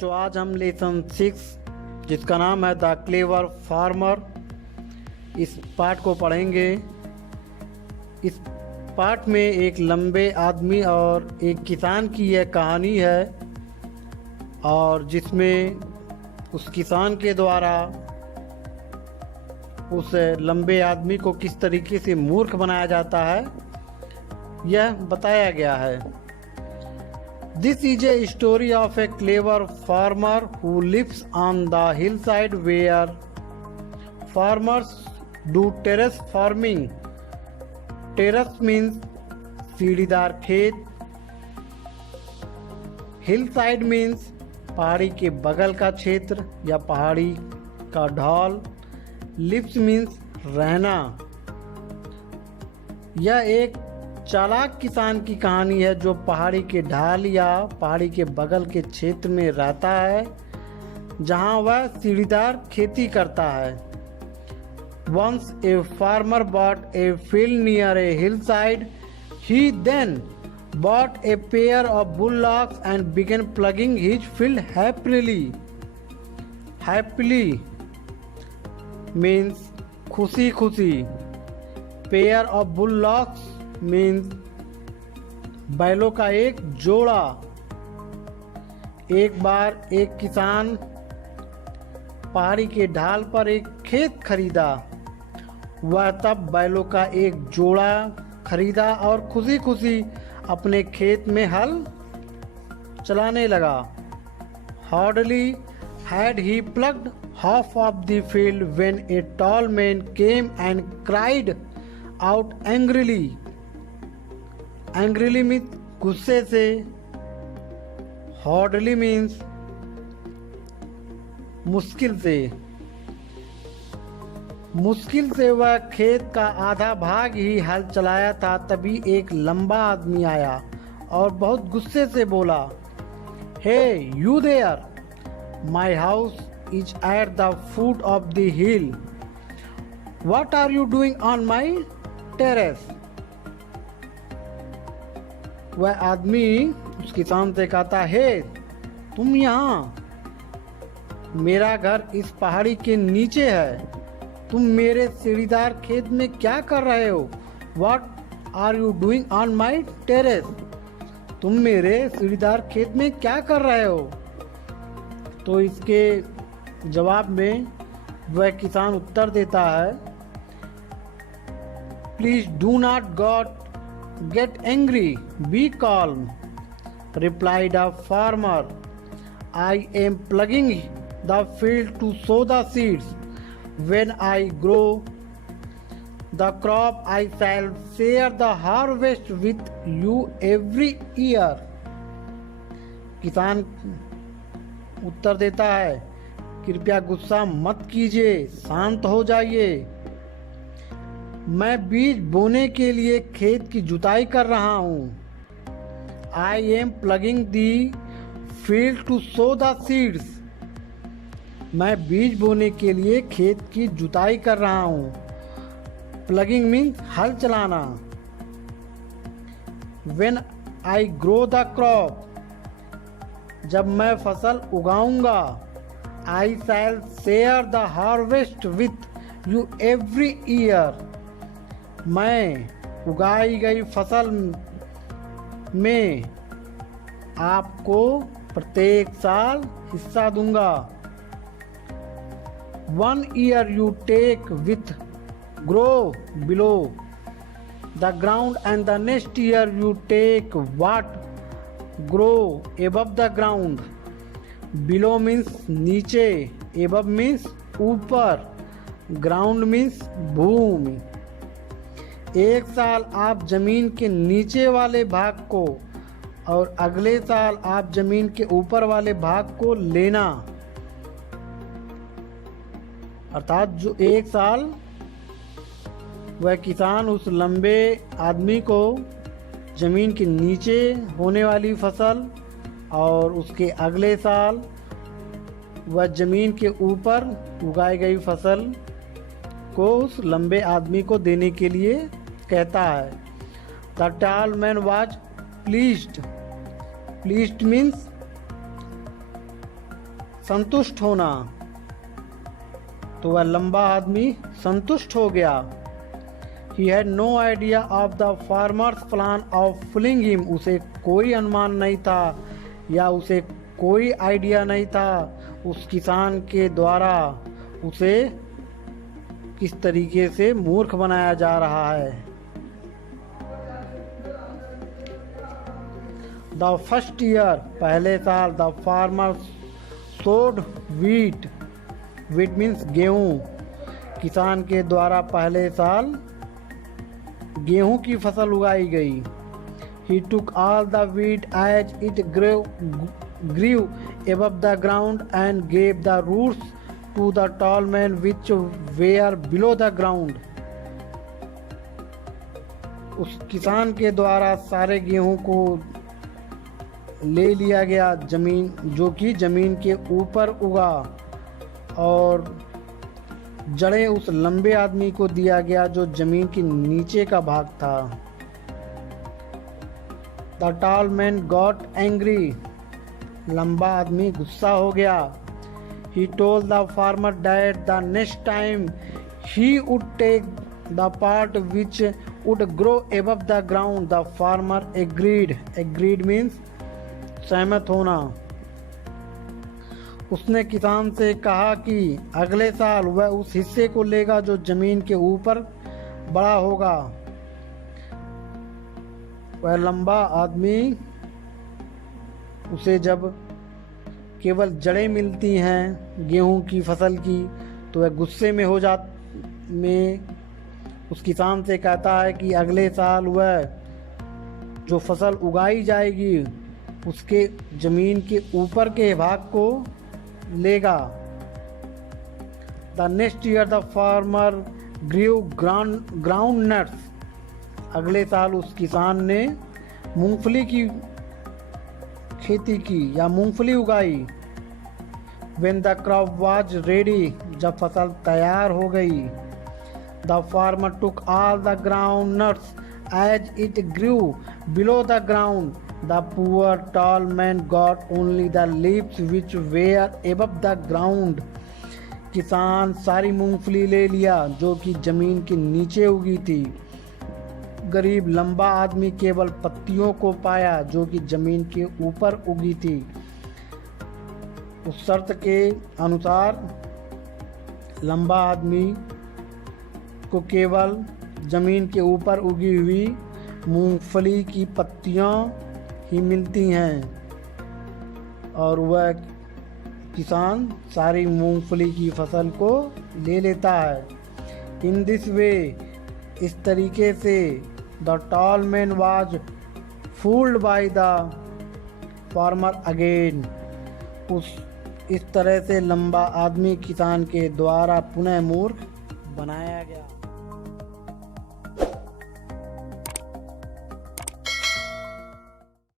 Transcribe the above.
बच्चों आज हम लेसन 6 जिसका नाम है द क्लेवर फार्मर इस पाठ को पढ़ेंगे। इस पाठ में एक लंबे आदमी और एक किसान की यह कहानी है और जिसमें उस किसान के द्वारा उस लंबे आदमी को किस तरीके से मूर्ख बनाया जाता है यह बताया गया है। This is a story of a clever farmer who lives on the hillside where farmers do terrace farming. Terrace means सीढ़ीदार खेत, hillside means पहाड़ी के बगल का क्षेत्र या पहाड़ी का ढाल, lives means रहना। यह एक चालाक किसान की कहानी है जो पहाड़ी के ढाल या पहाड़ी के बगल के क्षेत्र में रहता है जहां वह सीढ़ीदार खेती करता है। Once a farmer bought a field near a hillside. He then bought a pair of bullocks and began plugging his field happily. Happily means खुशी खुशी। Pair of bullocks मीन्स बैलों का एक जोड़ा। एक बार एक किसान पहाड़ी के ढाल पर एक खेत खरीदा। वह तब बैलों का एक जोड़ा खरीदा और खुशी खुशी अपने खेत में हल चलाने लगा। Hardly had he plugged half of the field when a tall man came and cried out angrily. Angrily means गुस्से से, हार्डली मीन्स मुश्किल से। मुश्किल से वह खेत का आधा भाग ही हल चलाया था तभी एक लंबा आदमी आया और बहुत गुस्से से बोला, hey you there, my house is at the foot of the hill, what are you doing on my terrace. वह आदमी उस किसान से कहता है, तुम यहाँ, मेरा घर इस पहाड़ी के नीचे है, तुम मेरे सीढ़ीदार खेत में क्या कर रहे हो। What are you doing on my terrace? तुम मेरे सीढ़ीदार खेत में क्या कर रहे हो। तो इसके जवाब में वह किसान उत्तर देता है, please do not got Get angry, be calm, replied the farmer. I am plugging the field to sow the seeds. When I grow the crop, I shall share the harvest with you every year. किसान उत्तर देता है, कृपया गुस्सा मत कीजिए, शांत हो जाइए। मैं बीज बोने के लिए खेत की जुताई कर रहा हूँ। I am plugging the field to sow the seeds. मैं बीज बोने के लिए खेत की जुताई कर रहा हूँ। प्लगिंग मीन्स हल चलाना। When I grow the crop, जब मैं फसल उगाऊंगा। I shall share the harvest with you every year, मैं उगाई गई फसल में आपको प्रत्येक साल हिस्सा दूंगा। 1 year you take with grow below the ground and the next year you take what grow above the ground. Below means नीचे, above means ऊपर, ground means भूमि। एक साल आप जमीन के नीचे वाले भाग को और अगले साल आप जमीन के ऊपर वाले भाग को लेना। अर्थात जो एक साल वह किसान उस लंबे आदमी को जमीन के नीचे होने वाली फसल और उसके अगले साल वह जमीन के ऊपर उगाई गई फसल को उस लंबे आदमी को देने के लिए कहता है। The tall man was pleased. Pleased means संतुष्ट होना, तो वह लंबा आदमी संतुष्ट हो गया। He had no idea of the farmer's plan of fooling him. उसे कोई अनुमान नहीं था या उसे कोई आइडिया नहीं था उस किसान के द्वारा उसे किस तरीके से मूर्ख बनाया जा रहा है। The first year, पहले साल, the farmer sowed wheat. Wheat means गेहूँ। किसान के द्वारा पहले साल गेहूं की फसल उगाई गई। He took all the wheat as it grew above the ground and gave the roots to the tall men which were below the ground. उस किसान के द्वारा सारे गेहूं को ले लिया गया, जमीन जो कि जमीन के ऊपर उगा, और जड़ें उस लंबे आदमी को दिया गया जो जमीन के नीचे का भाग था। The tall man got angry. लंबा आदमी गुस्सा हो गया। He told the farmer that the next time he would take the part which would grow above the ground. The farmer agreed. Agreed means सहमत होना। उसने किसान से कहा कि अगले साल वह उस हिस्से को लेगा जो जमीन के ऊपर बड़ा होगा। वह लंबा आदमी, उसे जब केवल जड़ें मिलती हैं गेहूं की फसल की, तो वह गुस्से में उस किसान से कहता है कि अगले साल वह जो फसल उगाई जाएगी उसके जमीन के ऊपर के भाग को लेगा। The next year the farmer grew groundnuts. अगले साल उस किसान ने मूंगफली की खेती की या मूंगफली उगाई। When the crop was ready, जब फसल तैयार हो गई, the farmer took all the groundnuts as it grew below the ground. The poor tall man got only the leaves which were above the ground. किसान सारी मूंगफली ले लिया जो कि जमीन के नीचे उगी थी। गरीब लंबा आदमी केवल पत्तियों को पाया जो कि जमीन के ऊपर उगी थी। उस शर्त के अनुसार लंबा आदमी को केवल जमीन के ऊपर उगी हुई मूंगफली की पत्तियां ही मिलती हैं, और वह किसान सारी मूंगफली की फसल को ले लेता है। इन दिस वे, इस तरीके से, the tall man was fooled by the farmer again. इस तरह से लंबा आदमी किसान के द्वारा पुनः मूर्ख बनाया गया।